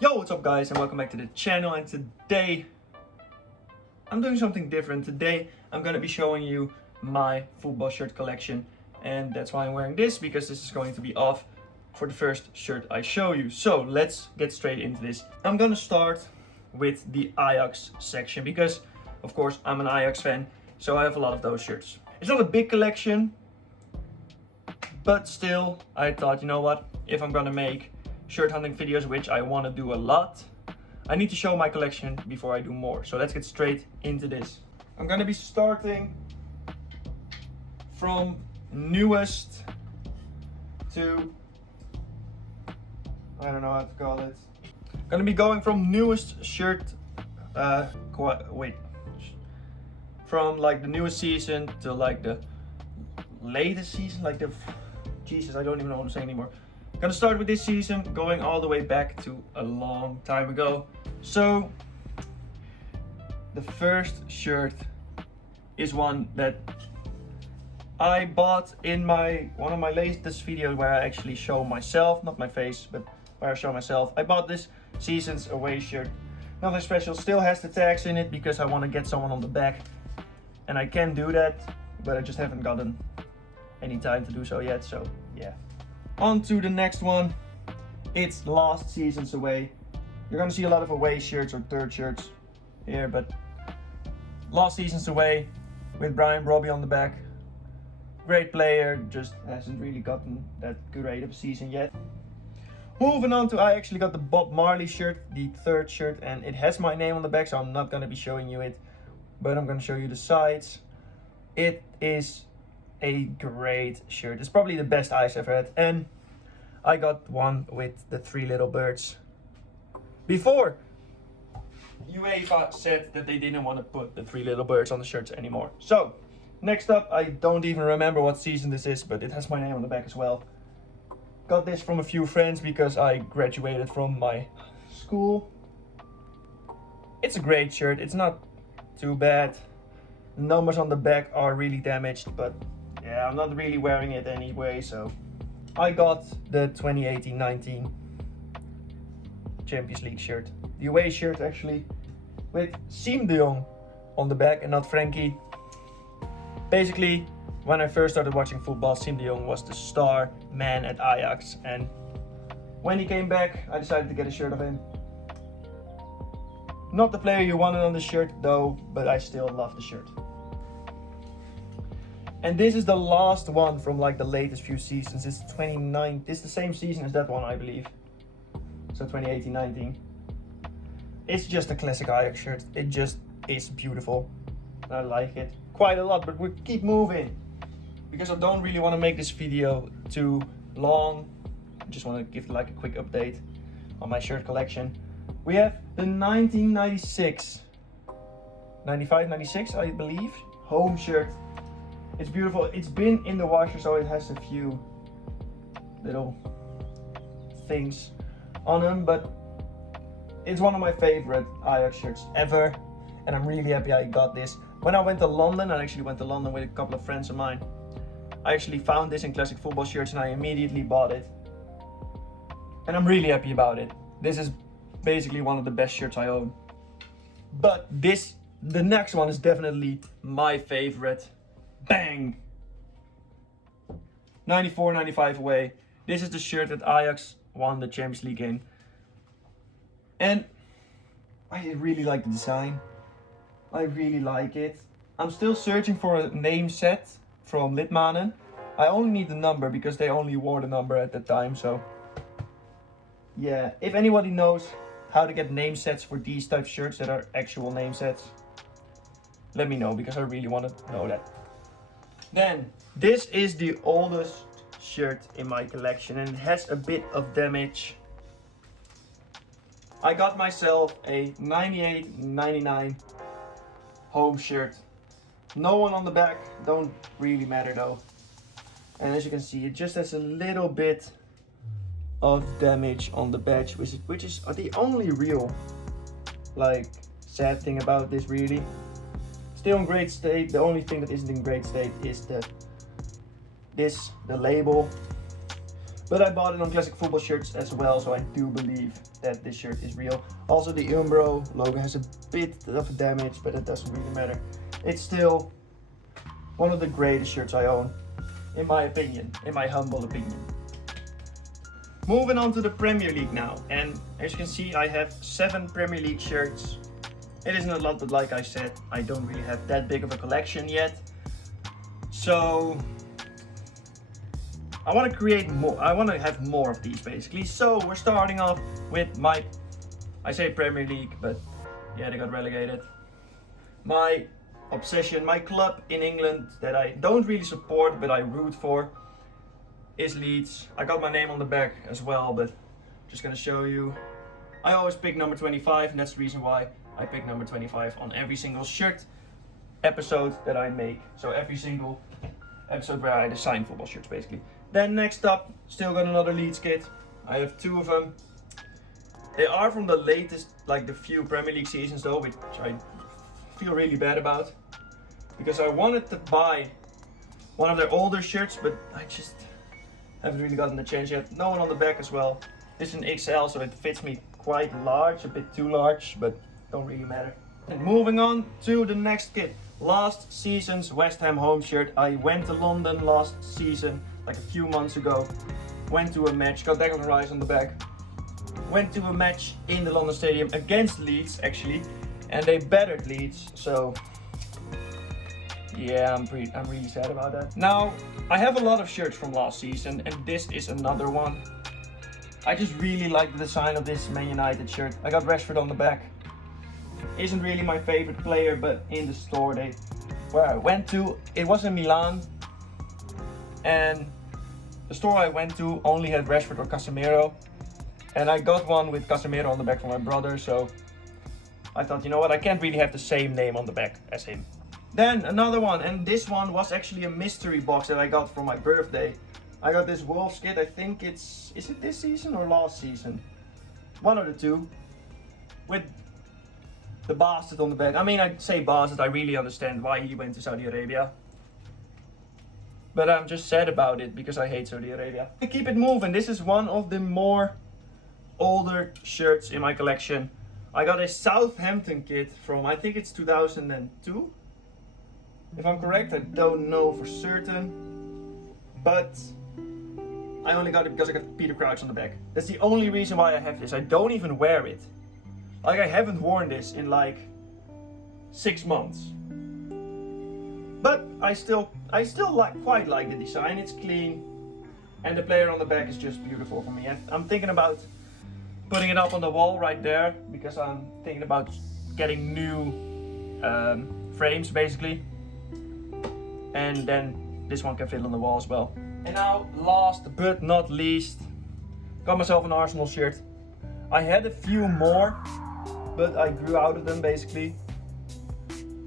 Yo, what's up guys, and welcome back to the channel. And today I'm doing something different. Today I'm gonna be showing you my football shirt collection, and that's why I'm wearing this, because this is going to be off for the first shirt I show you. So let's get straight into this. I'm gonna start with the Ajax section because of course I'm an Ajax fan, so I have a lot of those shirts. It's not a big collection, but still I thought, you know what, if I'm gonna make shirt hunting videos, which I want to do a lot, I need to show my collection before I do more. So let's get straight into this. I'm gonna be starting from newest to, I don't know how to call it. I'm gonna be going from newest shirt, from like the newest season to like the latest season, like the, Jesus, I don't even know what I'm saying anymore. Gonna start with this season, going all the way back to a long time ago. So the first shirt is one that I bought in one of my latest videos where I actually show myself, not my face, but where I show myself. I bought this season's away shirt. Nothing special, still has the tags in it because I want to get someone on the back, and I can do that, but I just haven't gotten any time to do so yet. So yeah. On to the next one. It's last season's away. You're gonna see a lot of away shirts or third shirts here, but last season's away with Brian Robbie on the back. Great player, just hasn't really gotten that great of a season yet. Moving on to, I actually got the Bob Marley shirt, the third shirt, and it has my name on the back, so I'm not gonna be showing you it, but I'm gonna show you the sides. It is a great shirt. It's probably the best I've ever had, and I got one with the three little birds before UEFA said that they didn't want to put the three little birds on the shirts anymore. So next up, I don't even remember what season this is, but it has my name on the back as well. Got this from a few friends because I graduated from my school. It's a great shirt. It's not too bad. The numbers on the back are really damaged, but yeah, I'm not really wearing it anyway. So I got the 2018-19 Champions League shirt. The away shirt actually, with Siem de Jong on the back and not Frankie. Basically, when I first started watching football, Siem de Jong was the star man at Ajax, and when he came back, I decided to get a shirt of him. Not the player you wanted on the shirt though, but I still love the shirt. And this is the last one from like the latest few seasons. It's 29. It's the same season as that one, I believe. So 2018-19. It's just a classic Ajax shirt. It just is beautiful. I like it quite a lot, but we keep moving because I don't really want to make this video too long. I just want to give like a quick update on my shirt collection. We have the 1996, 95, 96, I believe, home shirt. It's beautiful. It's been in the washer, so it has a few little things on them, but it's one of my favorite Ajax shirts ever, and I'm really happy I got this. When I went to London, I actually went to London with a couple of friends of mine. I actually found this in Classic Football Shirts and I immediately bought it. And I'm really happy about it. This is basically one of the best shirts I own. But the next one is definitely my favorite. Bang! 94-95 away. This is the shirt that Ajax won the Champions League in. And I really like the design. I really like it. I'm still searching for a name set from Lidmanen. I only need the number because they only wore the number at that time, so yeah. If anybody knows how to get name sets for these type of shirts that are actual name sets, let me know because I really want to know that. Then, this is the oldest shirt in my collection and it has a bit of damage. I got myself a 98-99 home shirt. No one on the back, don't really matter though. And as you can see, it just has a little bit of damage on the badge, which is the only real like sad thing about this really. Still in great state. The only thing that isn't in great state is the label. But I bought it on Classic Football Shirts as well, so I do believe that this shirt is real. Also the Umbro logo has a bit of damage, but it doesn't really matter. It's still one of the greatest shirts I own, in my opinion, in my humble opinion. Moving on to the Premier League now, and as you can see I have 7 Premier League shirts. It isn't a lot, but like I said, I don't really have that big of a collection yet. So I want to create more, I want to have more of these basically. So we're starting off with I say Premier League, but yeah, they got relegated. My obsession, my club in England that I don't really support, but I root for, is Leeds. I got my name on the back as well, but just gonna show you. I always pick number 25, and that's the reason why I pick number 25 on every single shirt episode that I make. So every single episode where I design football shirts basically. Then next up, still got another Leeds kit. I have 2 of them. They are from the latest, like the few Premier League seasons though, which I feel really bad about. Because I wanted to buy one of their older shirts, but I just haven't really gotten the chance yet. No one on the back as well. This is an XL, so it fits me quite large, a bit too large, but don't really matter. And moving on to the next kit. Last season's West Ham home shirt. I went to London last season, like a few months ago. Went to a match, got Declan Rice on the back. Went to a match in the London Stadium against Leeds actually, and they battered Leeds, so yeah, I'm really sad about that. Now, I have a lot of shirts from last season, and this is another one. I just really like the design of this Man United shirt. I got Rashford on the back. Isn't really my favorite player, but in the store where I went to, it was in Milan, and the store I went to only had Rashford or Casemiro, and I got one with Casemiro on the back for my brother, so I thought, you know what, I can't really have the same name on the back as him. Then another one, and this one was actually a mystery box that I got for my birthday. I got this Wolves kit, I think is it this season or last season? One of the two. With the bastard on the back. I mean, I say bastard, I really understand why he went to Saudi Arabia. But I'm just sad about it because I hate Saudi Arabia. To keep it moving, this is one of the more older shirts in my collection. I got a Southampton kit from, I think it's 2002. If I'm correct, I don't know for certain. But I only got it because I got Peter Crouch on the back. That's the only reason why I have this. I don't even wear it. Like, I haven't worn this in like 6 months. But I still quite like the design. It's clean, and the player on the back is just beautiful for me. I'm thinking about putting it up on the wall right there because I'm thinking about getting new frames basically, and then this one can fit on the wall as well. And now, last but not least, got myself an Arsenal shirt. I had a few more, but I grew out of them basically.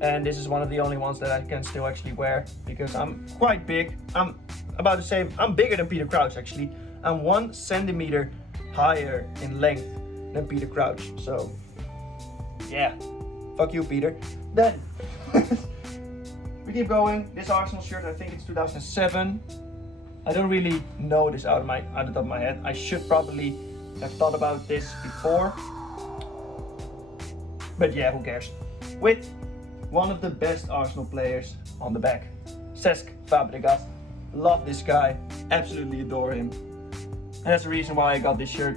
And this is one of the only ones that I can still actually wear because I'm quite big. I'm about the same, I'm bigger than Peter Crouch actually. I'm 1 centimeter higher in length than Peter Crouch. So yeah, fuck you, Peter. Then we keep going. This Arsenal shirt, I think it's 2007. I don't really know this out of the top of my head. I should probably have thought about this before. But yeah, who cares? With one of the best Arsenal players on the back, Cesc Fabregas. Love this guy, absolutely adore him. And that's the reason why I got this shirt.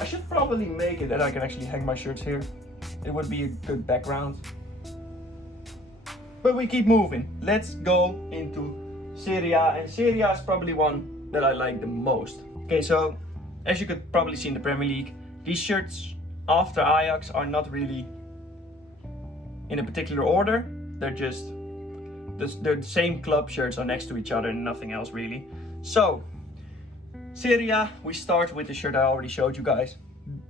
I should probably make it that I can actually hang my shirts here. It would be a good background. But we keep moving. Let's go into Serie A, and Serie A is probably one that I like the most. Okay, so as you could probably see in the Premier League, these shirts after Ajax are not really in a particular order. They're just the same club shirts are next to each other and nothing else really. So Serie A, we start with the shirt I already showed you guys.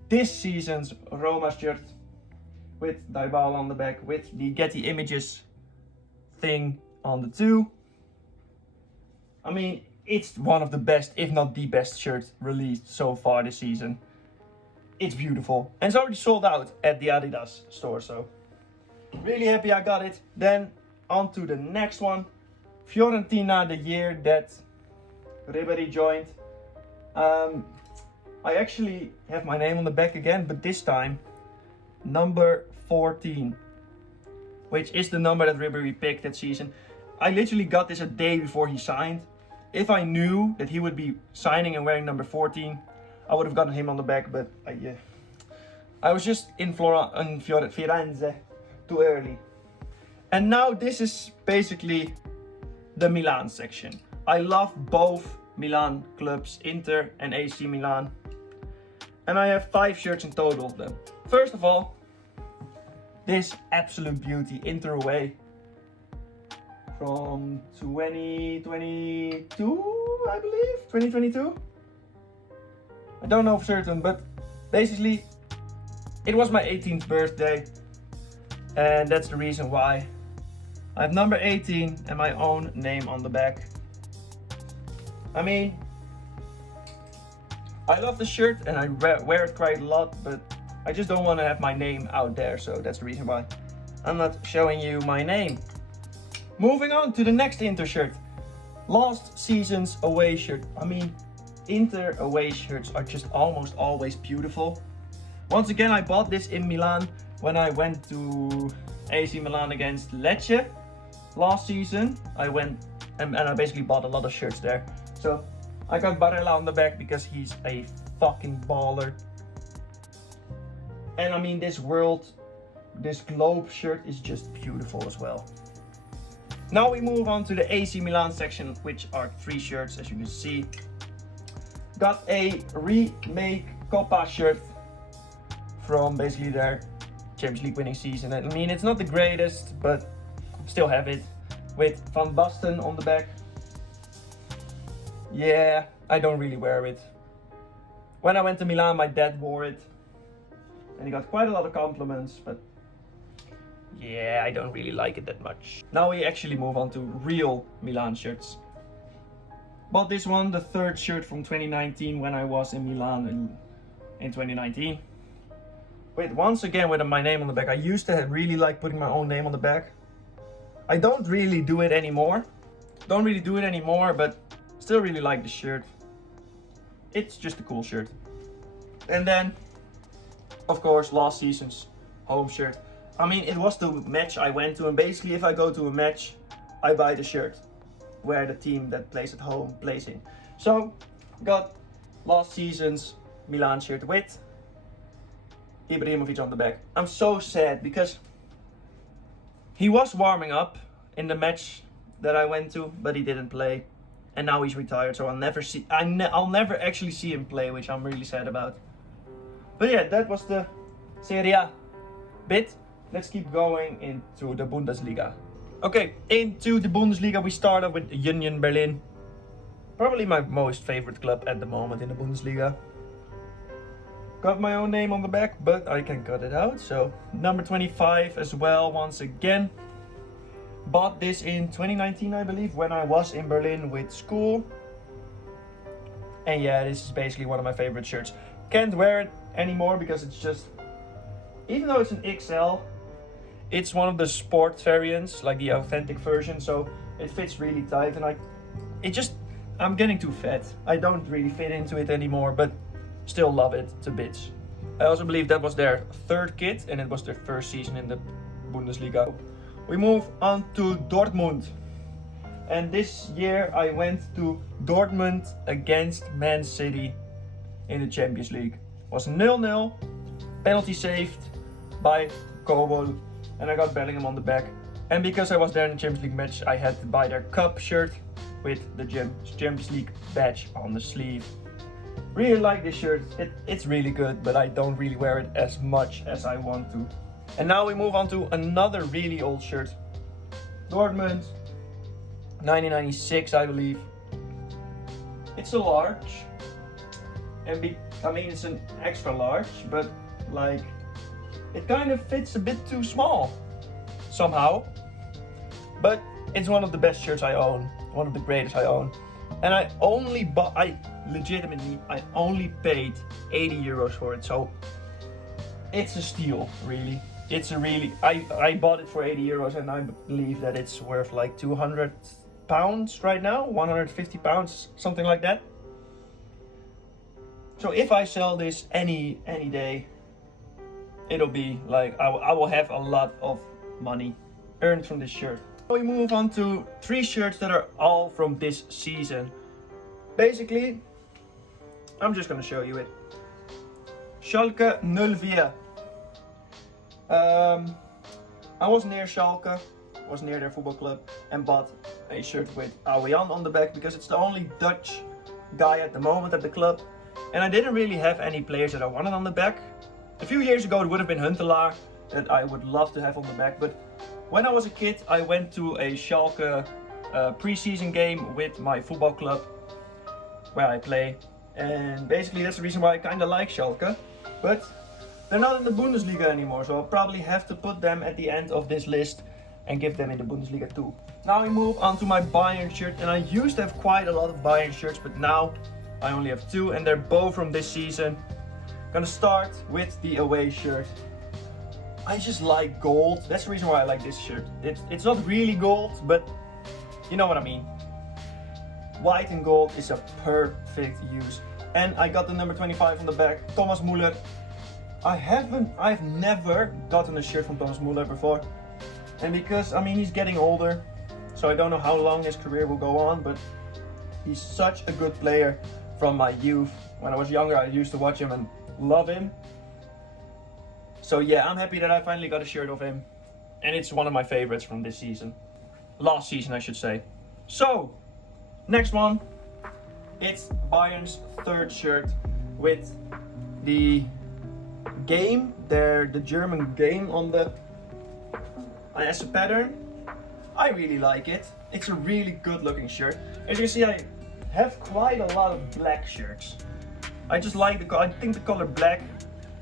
This season's Roma shirt with Dybala on the back, with the Getty Images thing on the two. I mean, it's one of the best, if not the best shirt released so far this season. It's beautiful, and it's already sold out at the Adidas store, so really happy I got it. Then on to the next one, Fiorentina, the year that Ribéry joined. I actually have my name on the back again, but this time number 14, which is the number that Ribéry picked that season. I literally got this a day before he signed. If I knew that he would be signing and wearing number 14, I would have gotten him on the back, but I was just in Firenze too early. And now this is basically the Milan section. I love both Milan clubs, Inter and AC Milan. And I have 5 shirts in total of them. First of all, this absolute beauty, Inter away from 2022, I believe, 2022. I don't know for certain, but basically it was my 18th birthday, and that's the reason why I have number 18 and my own name on the back. I mean, I love the shirt and I wear it quite a lot, but I just don't want to have my name out there, so that's the reason why I'm not showing you my name. Moving on to the next Inter shirt. Last season's away shirt. I mean, Inter away shirts are just almost always beautiful. Once again, I bought this in Milan when I went to AC Milan against Lecce last season. I went and I basically bought a lot of shirts there. So I got Barella on the back because he's a fucking baller. And I mean, this globe shirt is just beautiful as well. Now we move on to the AC Milan section, which are 3 shirts, as you can see. Got a remake Coppa shirt from basically their Champions League winning season. I mean, it's not the greatest, but still have it. With Van Basten on the back. Yeah, I don't really wear it. When I went to Milan, my dad wore it. And he got quite a lot of compliments, but yeah, I don't really like it that much. Now we actually move on to real Milan shirts. Bought this one, the 3rd shirt from 2019 when I was in Milan in 2019. Once again with my name on the back. I used to really like putting my own name on the back. I don't really do it anymore. But still really like the shirt. It's just a cool shirt. And then, of course, last season's home shirt. I mean, it was the match I went to, and basically if I go to a match, I buy the shirt where the team that plays at home plays in. So, got last season's Milan shirt with Ibrahimovic on the back. I'm so sad because he was warming up in the match that I went to, but he didn't play. And now he's retired, so I'll never actually see him play, which I'm really sad about. But yeah, that was the Serie A bit. Let's keep going into the Bundesliga. Okay, into the Bundesliga we start off with Union Berlin. Probably my most favorite club at the moment in the Bundesliga. Got my own name on the back, but I can cut it out. So number 25 as well, once again. Bought this in 2019, I believe, when I was in Berlin with school. And yeah, this is basically one of my favorite shirts. Can't wear it anymore because it's just, even though it's an XL, it's one of the sport variants, like the authentic version, so it fits really tight, and I'm getting too fat. I don't really fit into it anymore, but still love it to bits. I also believe that was their 3rd kit, and it was their 1st season in the Bundesliga. We move on to Dortmund. And this year I went to Dortmund against Man City in the Champions League. It was 0-0, penalty saved by Kobol, and I got Bellingham on the back. And because I was there in the Champions League match, I had to buy their cup shirt with the Champions League badge on the sleeve. Really like this shirt, it's really good, but I don't really wear it as much as I want to. And now we move on to another really old shirt. Dortmund, 1996 I believe. It's a large. And I mean it's an extra large, but like it kind of fits a bit too small somehow. But it's one of the best shirts I own, one of the greatest I own. And I only paid 80 euros for it, so it's a steal, really. I bought it for 80 euros and I believe that it's worth like 200 pounds right now, 150 pounds, something like that. So if I sell this any day, it'll be like I will have a lot of money earned from this shirt. We move on to 3 shirts that are all from this season. Basically, I'm just gonna show you it. Schalke 04. I was near Schalke, was near their football club, and bought a shirt with Ajax on the back because it's the only Dutch guy at the moment at the club. And I didn't really have any players that I wanted on the back. A few years ago it would have been Huntelaar that I would love to have on the back, but when I was a kid I went to a Schalke pre-season game with my football club where I play, and basically that's the reason why I kind of like Schalke. But they're not in the Bundesliga anymore, so I'll probably have to put them at the end of this list and give them in the Bundesliga too. Now we move on to my Bayern shirt, and I used to have quite a lot of Bayern shirts, but now I only have 2, and they're both from this season. Gonna start with the away shirt. I just like gold. That's the reason why I like this shirt. It's not really gold, but you know what I mean. White and gold is a perfect use. And I got the number 25 on the back, Thomas Müller. I've never gotten a shirt from Thomas Müller before. And because, I mean, he's getting older, so I don't know how long his career will go on, but he's such a good player from my youth. When I was younger, I used to watch him and love him. So yeah, I'm happy that I finally got a shirt of him. And it's one of my favorites from this season. Last season, I should say. So, next one. It's Bayern's 3rd shirt with the game, the German game on the as a pattern. I really like it. It's a really good looking shirt. As you can see, I have quite a lot of black shirts. I just like I think the color black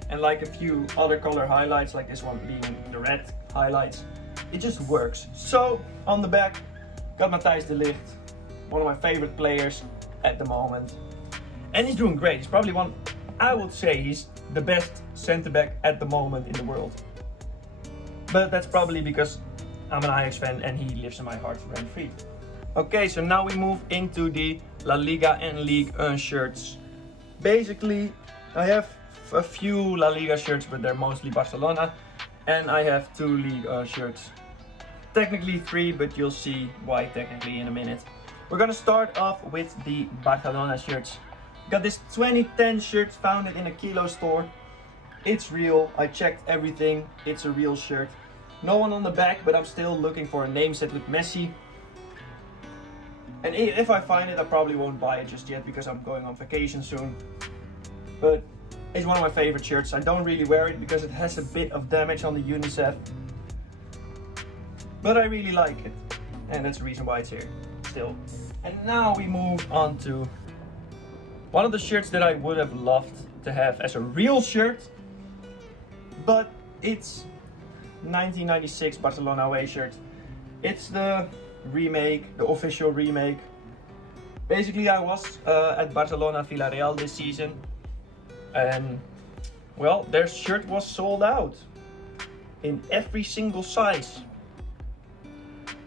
and like a few other color highlights, like this one being the red highlights, it just works. So on the back, got Matthijs de Ligt, one of my favorite players at the moment, and he's doing great. He's probably I would say he's the best centre back at the moment in the world. But that's probably because I'm an Ajax fan and he lives in my heart rent free. Okay, so now we move into the La Liga and Ligue 1 shirts. Basically, I have a few La Liga shirts, but they're mostly Barcelona, and I have 2 Ligue 1 shirts. Technically 3, but you'll see why technically in a minute. We're gonna start off with the Barcelona shirts. Got this 2010 shirt, found it in a Kilo store. It's real, I checked everything, it's a real shirt. No one on the back, but I'm still looking for a name set with Messi. And if I find it, I probably won't buy it just yet because I'm going on vacation soon. But it's one of my favorite shirts. I don't really wear it because it has a bit of damage on the UNICEF. But I really like it. And that's the reason why it's here still. And now we move on to one of the shirts that I would have loved to have as a real shirt. But it's 1996 Barcelona away shirt. It's the remake, the official remake. Basically, I was at Barcelona Villarreal this season, and well, their shirt was sold out in every single size.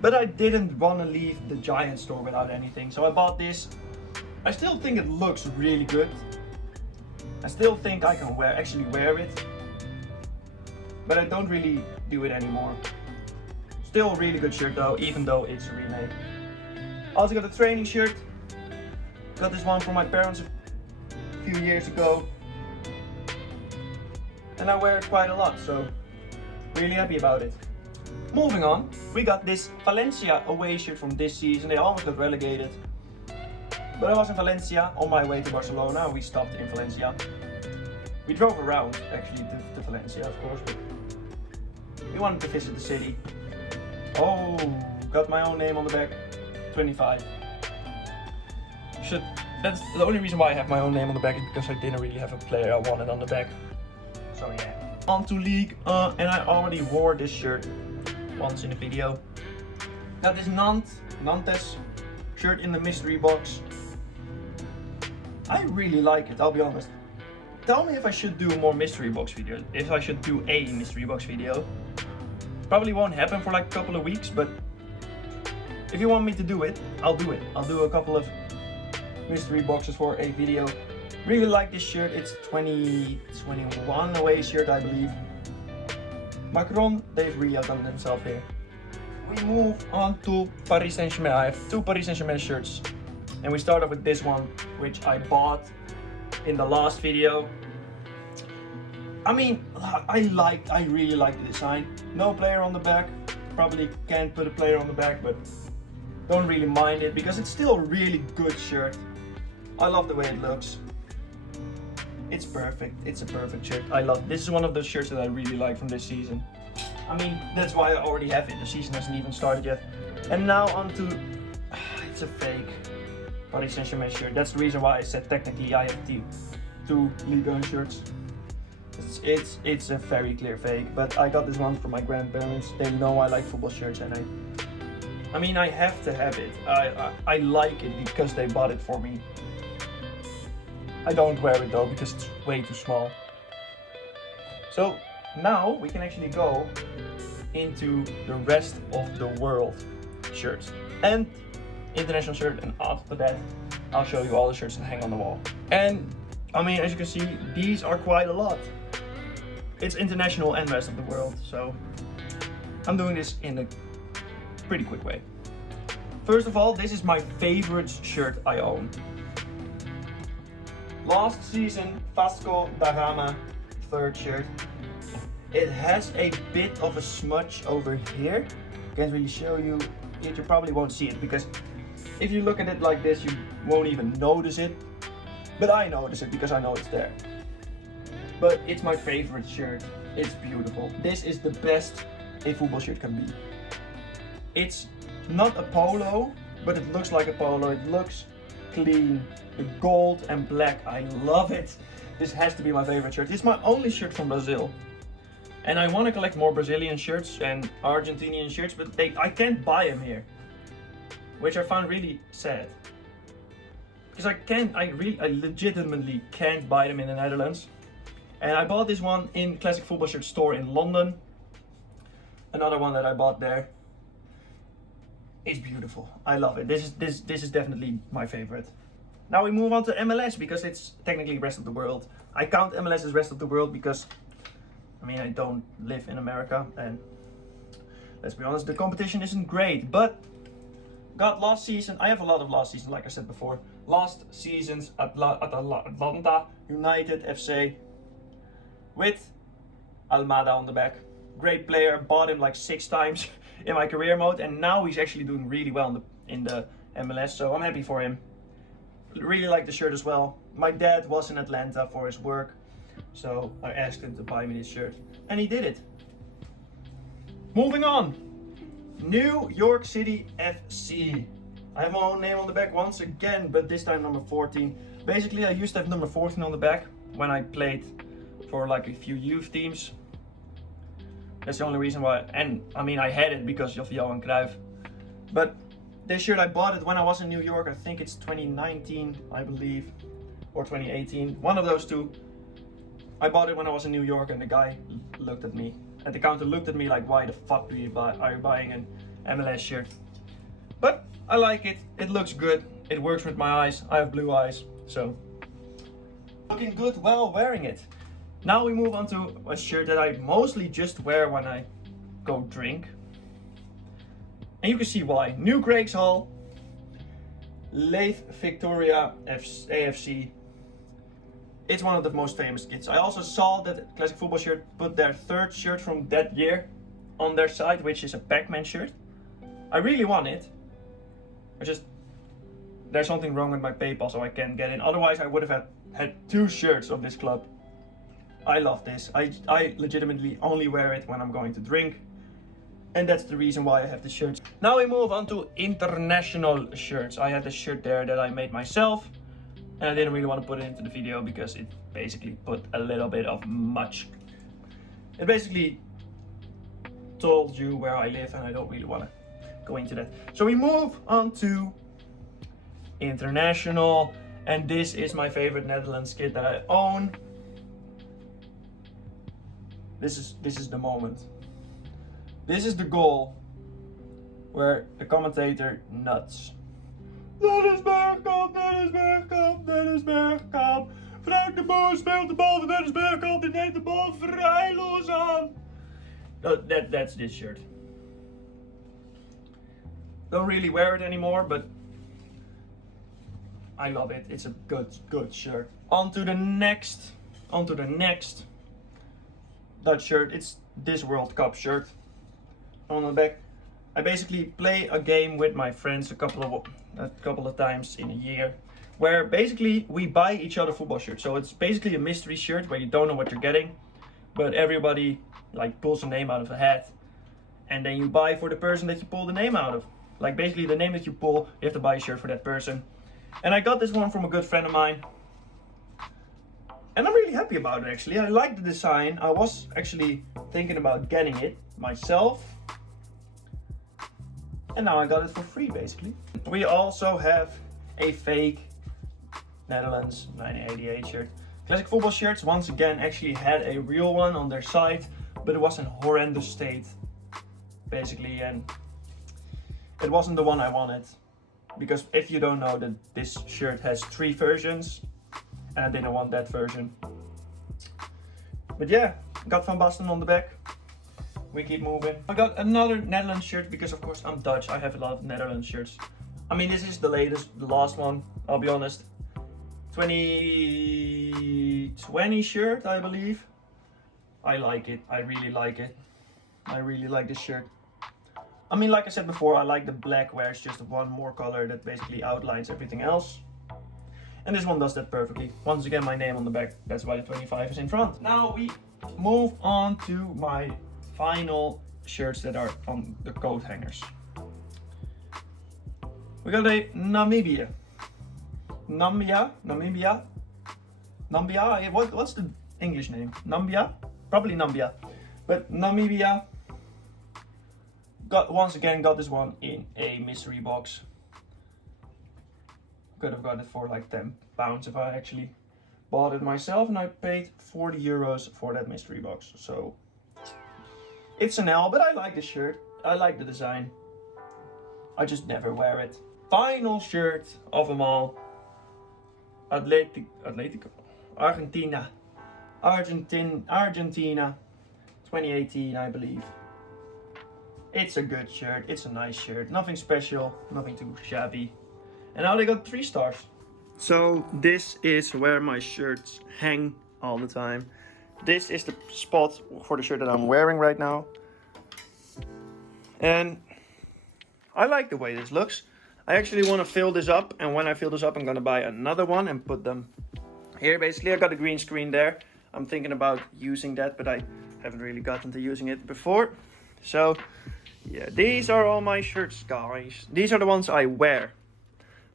But I didn't want to leave the Giant store without anything, so I bought this. I still think it looks really good. I still think I can actually wear it, but I don't really do it anymore. Still a really good shirt though, even though it's a remake. Also got a training shirt. Got this one from my parents a few years ago, and I wear it quite a lot, so really happy about it. Moving on, we got this Valencia away shirt from this season. They almost got relegated, but I was in Valencia on my way to Barcelona. We stopped in Valencia. We drove around actually to Valencia, of course, but we wanted to visit the city. Oh, got my own name on the back, 25. That's the only reason why I have my own name on the back is because I didn't really have a player I wanted on the back. So yeah. On to League, and I already wore this shirt once in a video. Got this Nantes shirt in the mystery box. I really like it, I'll be honest. Tell me if I should do more mystery box videos, if I should do a mystery box video. Probably won't happen for like a couple of weeks, but if you want me to do it, I'll do it. I'll do a couple of mystery boxes for a video. Really like this shirt. It's 2021 away shirt, I believe. Macron, they've really outdone themselves here. We move on to Paris Saint-Germain. I have two Paris Saint-Germain shirts. And we start off with this one, which I bought in the last video. I mean, I really like the design. No player on the back. Probably can't put a player on the back, but don't really mind it because it's still a really good shirt. I love the way it looks. It's perfect. It's a perfect shirt. I love. This is one of those shirts that I really like from this season. I mean, that's why I already have it. The season hasn't even started yet. And now on to, it's a fake Paris Saint-Germain shirt. That's the reason why I said technically I have two Liga 1 shirts. It's a very clear fake, but I got this one from my grandparents. They know I like football shirts, and I mean, I have to have it. I like it because they bought it for me. I don't wear it though because it's way too small. So now we can actually go into the rest of the world shirts and international shirt, and after that I'll show you all the shirts that hang on the wall. And I mean, as you can see, these are quite a lot. It's international and rest of the world, so I'm doing this in a pretty quick way. First of all, this is my favorite shirt I own. Last season, Vasco da Gama, third shirt. It has a bit of a smudge over here. Can't really show you it, you probably won't see it because if you look at it like this, you won't even notice it. But I notice it because I know it's there. But it's my favorite shirt. It's beautiful. This is the best a football shirt can be. It's not a polo, but it looks like a polo. It looks clean. The gold and black, I love it. This has to be my favorite shirt. It's my only shirt from Brazil. And I want to collect more Brazilian shirts and Argentinian shirts, but I can't buy them here. Which I found really sad. Because I legitimately can't buy them in the Netherlands. And I bought this one in Classic Football Shirt store in London. Another one that I bought there. It's beautiful. I love it. This is definitely my favorite. Now we move on to MLS because it's technically rest of the world. I count MLS as rest of the world because, I mean, I don't live in America, and let's be honest, the competition isn't great. But got last season, I have a lot of last season, like I said before. Last season's Atlanta United FC with Almada on the back. Great player, bought him like 6 times in my career mode, and now he's actually doing really well in the MLS, so I'm happy for him. Really like the shirt as well. My dad was in Atlanta for his work, so I asked him to buy me this shirt, and he did it. Moving on, New York City FC. I have my own name on the back once again, but this time number 14. Basically, I used to have number 14 on the back when I played for like a few youth teams. That's the only reason why, and I mean, I had it because of Johan Cruyff. But this shirt, I bought it when I was in New York. I think it's 2019, I believe, or 2018, one of those two. I bought it when I was in New York, and the guy looked at me at the counter, looked at me like, why the fuck are you buying an MLS shirt? But I like it. It looks good. It works with my eyes. I have blue eyes, so looking good while wearing it. Now we move on to a shirt that I mostly just wear when I go drink. And you can see why. New Craig's Hall, Leith Victoria AFC. It's one of the most famous kits. I also saw that Classic Football Shirt put their third shirt from that year on their site, which is a Pac-Man shirt. I really want it. There's something wrong with my PayPal, so I can't get in. Otherwise, I would have had 2 shirts of this club. I love this. I legitimately only wear it when I'm going to drink. And that's the reason why I have the shirts. Now we move on to international shirts. I had this shirt there that I made myself. And I didn't really want to put it into the video because it basically put a little bit of much. It basically told you where I live, and I don't really want to go into that. So we move on to international. And this is my favorite Netherlands kit that I own. This is the moment. This is the goal where the commentator nuts. That is Bergkamp, that is Bergkamp, that is Bergkamp. gebruik de bal, speelt de bal van Dennis Bergkamp en neemt de bal vrijloos aan. That's this shirt. Don't really wear it anymore, but I love it. It's a good shirt. On to the next Dutch shirt. It's this World Cup shirt. On the back, I basically play a game with my friends a couple of times in a year, where basically we buy each other football shirts. So it's basically a mystery shirt where you don't know what you're getting, but everybody like pulls a name out of a hat, and then you buy for the person that you pull the name out of. Like basically the name that you pull, you have to buy a shirt for that person. And I got this one from a good friend of mine, and I'm really happy about it actually. I like the design. I was actually thinking about getting it myself, and now I got it for free basically. We also have a fake Netherlands 1988 shirt. Classic Football Shirts once again actually had a real one on their site, but it was in horrendous state basically, and it wasn't the one I wanted. Because if you don't know, that this shirt has 3 versions, and I didn't want that version. But yeah, got Van Basten on the back. We keep moving. I got another Netherlands shirt because of course I'm Dutch. I have a lot of Netherlands shirts. I mean, this is the last one, I'll be honest. 2020 shirt, I believe. I like it. I really like it. I really like this shirt. I mean, like I said before, I like the black where it's just one more color that basically outlines everything else. And this one does that perfectly. Once again, my name on the back. That's why the 25 is in front. Now we move on to my final shirts that are on the coat hangers. We got a Namibia. What's the English name? Nambia? Probably Nambia. But Namibia. Once again got this one in a mystery box. Could have got it for like £10 if I actually bought it myself, and I paid €40 for that mystery box. So it's an L, but I like the shirt. I like the design. I just never wear it. Final shirt of them all. Argentina 2018, I believe. It's a good shirt, it's a nice shirt, nothing special, nothing too shabby. And now they got 3 stars. So this is where my shirts hang all the time. This is the spot for the shirt that I'm wearing right now. And I like the way this looks. I actually want to fill this up, and when I fill this up I'm gonna buy another one and put them here. Basically I got a green screen there. I'm thinking about using that, but I haven't really gotten to using it before. So yeah, these are all my shirts, guys. These are the ones I wear.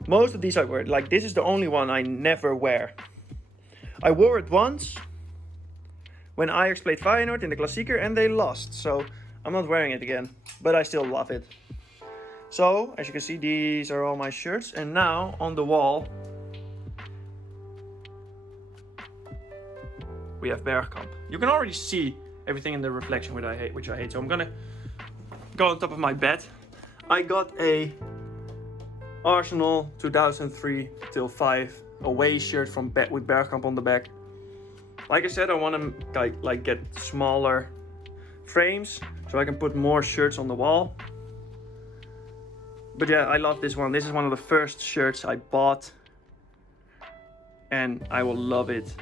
Most of these I wear. Like, this is the only one I never wear. I wore it once when Ajax played Feyenoord in the Klassieker and they lost. So I'm not wearing it again, but I still love it. So, as you can see, these are all my shirts. And now, on the wall, we have Bergkamp. You can already see everything in the reflection, which I hate. So I'm gonna go on top of my bed. I got a Arsenal 2003-5 away shirt with Bergkamp on the back. Like I said, I want to like get smaller frames so I can put more shirts on the wall. But yeah, I love this one. This is one of the first shirts I bought, and I will love it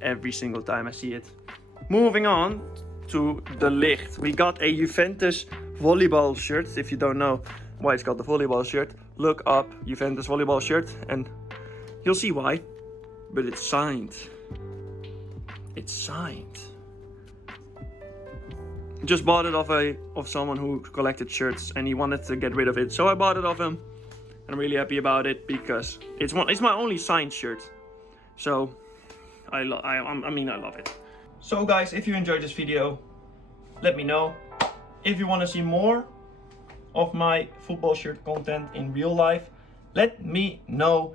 every single time I see it. Moving on to the licht. We got a Juventus volleyball shirt. If you don't know why it's called the volleyball shirt, look up Juventus volleyball shirt and you'll see why. But it's signed. It's signed. Just bought it of someone who collected shirts and he wanted to get rid of it, so I bought it off him. I'm really happy about it because it's my only signed shirt. So I love it. So guys, if you enjoyed this video, let me know. If you want to see more of my football shirt content in real life, let me know.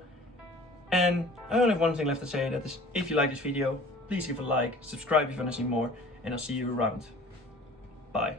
And I only have one thing left to say, that is, if you like this video, please give a like, subscribe if you want to see more, and I'll see you around. Bye.